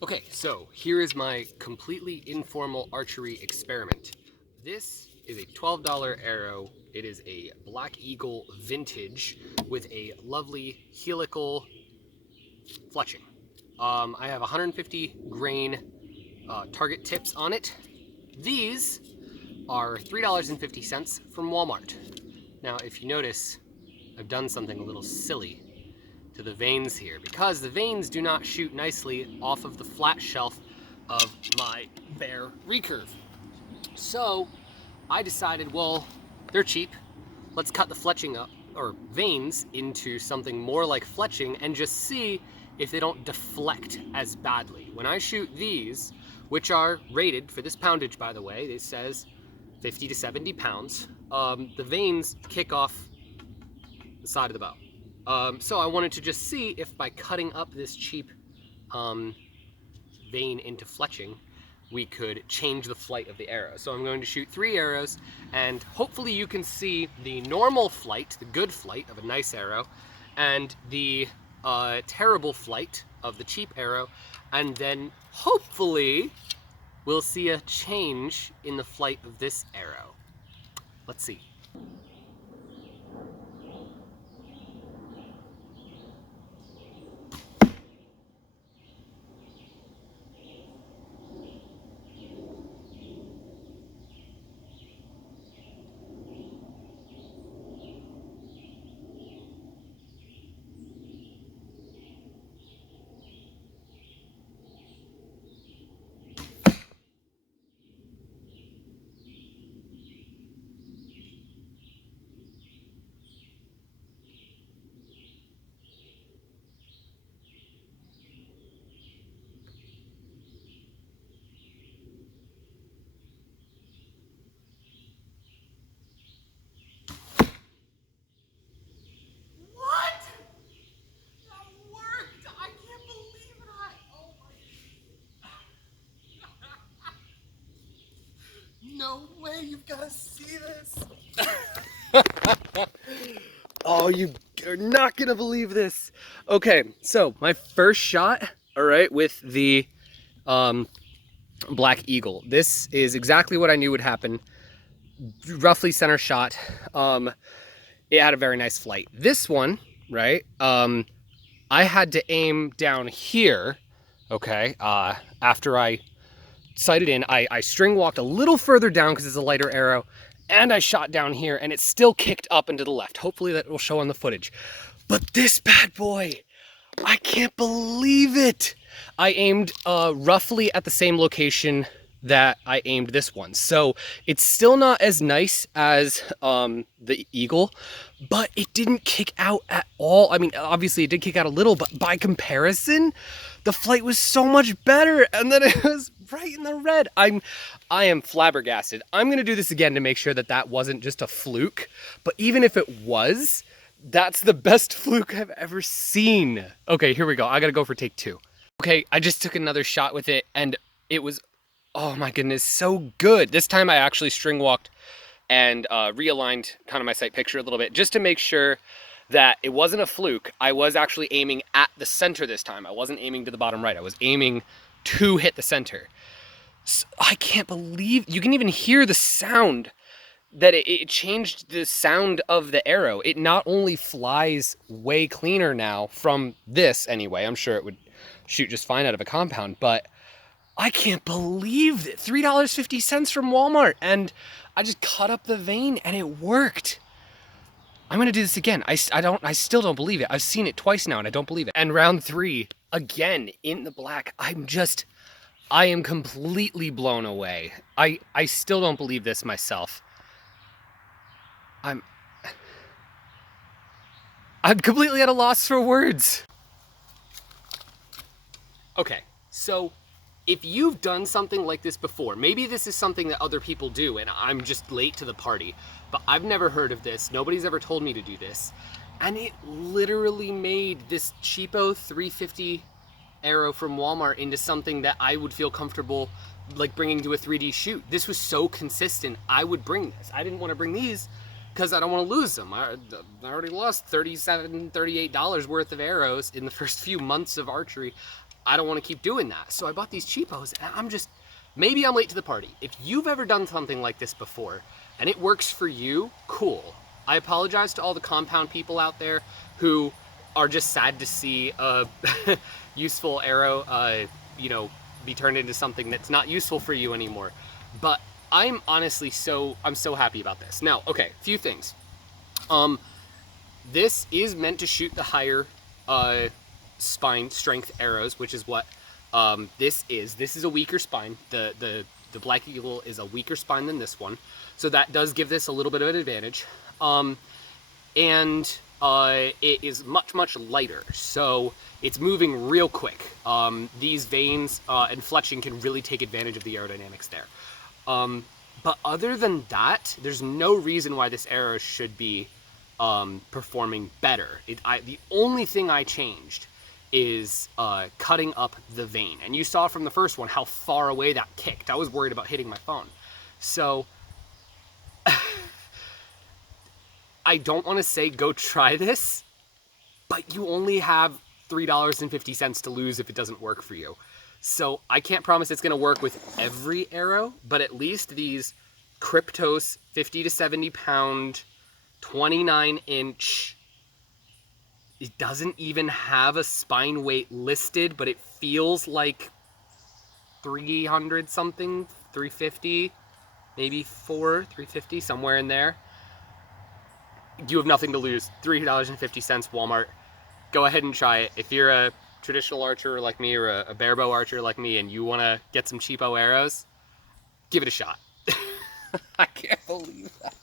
Okay, so here is my completely informal archery experiment. This is a $12 arrow. It is a Black Eagle vintage with a lovely helical fletching. I have 150 grain target tips on it. These are $3.50 from Walmart. Now, if you notice, I've done something a little silly to the vanes here because the vanes do not shoot nicely off of the flat shelf of my bare recurve. So I decided, well, they're cheap. Let's cut the fletching up, or vanes, into something more like fletching and just see if they don't deflect as badly. When I shoot these, which are rated for this poundage, by the way, it says 50 to 70 pounds, the vanes kick off the side of the bow. So I wanted to just see if by cutting up this cheap vane into fletching, we could change the flight of the arrow. So I'm going to shoot 3 arrows, and hopefully you can see the normal flight, the good flight of a nice arrow, and the terrible flight of the cheap arrow, and then hopefully we'll see a change in the flight of this arrow. Let's see. No way, you've got to see this. Oh, you are not going to believe this. Okay, so my first shot, all right, with the Black Eagle. This is exactly what I knew would happen. Roughly center shot. It had a very nice flight. This one, right, I had to aim down here, okay, after I sighted in. I string walked a little further down because it's a lighter arrow, and I shot down here, and it still kicked up and to the left. Hopefully that will show on the footage. But this bad boy, I can't believe it. I aimed roughly at the same location that I aimed this one. So it's still not as nice as the Eagle, but it didn't kick out at all. I mean, obviously it did kick out a little, but by comparison, the flight was so much better. And then it was right in the red. I am flabbergasted. I'm gonna do this again to make sure that that wasn't just a fluke, but even if it was, that's the best fluke I've ever seen. Okay, here we go. I gotta go for take 2. Okay, I just took another shot with it, and it was, oh my goodness, so good. This time I actually string walked and realigned kind of my sight picture a little bit just to make sure that it wasn't a fluke. I was actually aiming at the center this time. I wasn't aiming to the bottom right. I was aiming to hit the center. So I can't believe, you can even hear the sound that it changed the sound of the arrow. It not only flies way cleaner now from this anyway, I'm sure it would shoot just fine out of a compound, but I can't believe it. $3.50 from Walmart, and I just cut up the vane and it worked. I'm gonna do this again. I still don't believe it. I've seen it twice now and I don't believe it. And round 3, again in the black. I am completely blown away. I still don't believe this myself. I'm completely at a loss for words. Okay, so if you've done something like this before, maybe this is something that other people do and I'm just late to the party, but I've never heard of this. Nobody's ever told me to do this. And it literally made this cheapo 350 arrow from Walmart into something that I would feel comfortable like bringing to a 3D shoot. This was so consistent, I would bring this. I didn't want to bring these because I don't want to lose them. I already lost $37, $38 worth of arrows in the first few months of archery. I don't want to keep doing that. So I bought these cheapos, and maybe I'm late to the party. If you've ever done something like this before and it works for you, cool. I apologize to all the compound people out there who are just sad to see a useful arrow, be turned into something that's not useful for you anymore. But I'm honestly I'm so happy about this. Now, okay, few things. This is meant to shoot the higher spine strength arrows, which is what this is. This is a weaker spine. The Black Eagle is a weaker spine than this one, so that does give this a little bit of an advantage. And it is much lighter, so it's moving real quick. These vanes and fletching can really take advantage of the aerodynamics there. But other than that, there's no reason why this arrow should be performing better. The only thing I changed is cutting up the vane. And you saw from the first one how far away that kicked. I was worried about hitting my phone. So I don't want to say go try this, but you only have $3.50 to lose if it doesn't work for you. So I can't promise it's going to work with every arrow, but at least these Kryptos 50 to 70 pound 29-inch, it doesn't even have a spine weight listed, but it feels like 300 something, 350, maybe 350, somewhere in there. You have nothing to lose. $3.50 Walmart. Go ahead and try it. If you're a traditional archer like me or a barebow archer like me and you want to get some cheapo arrows, give it a shot. I can't believe that.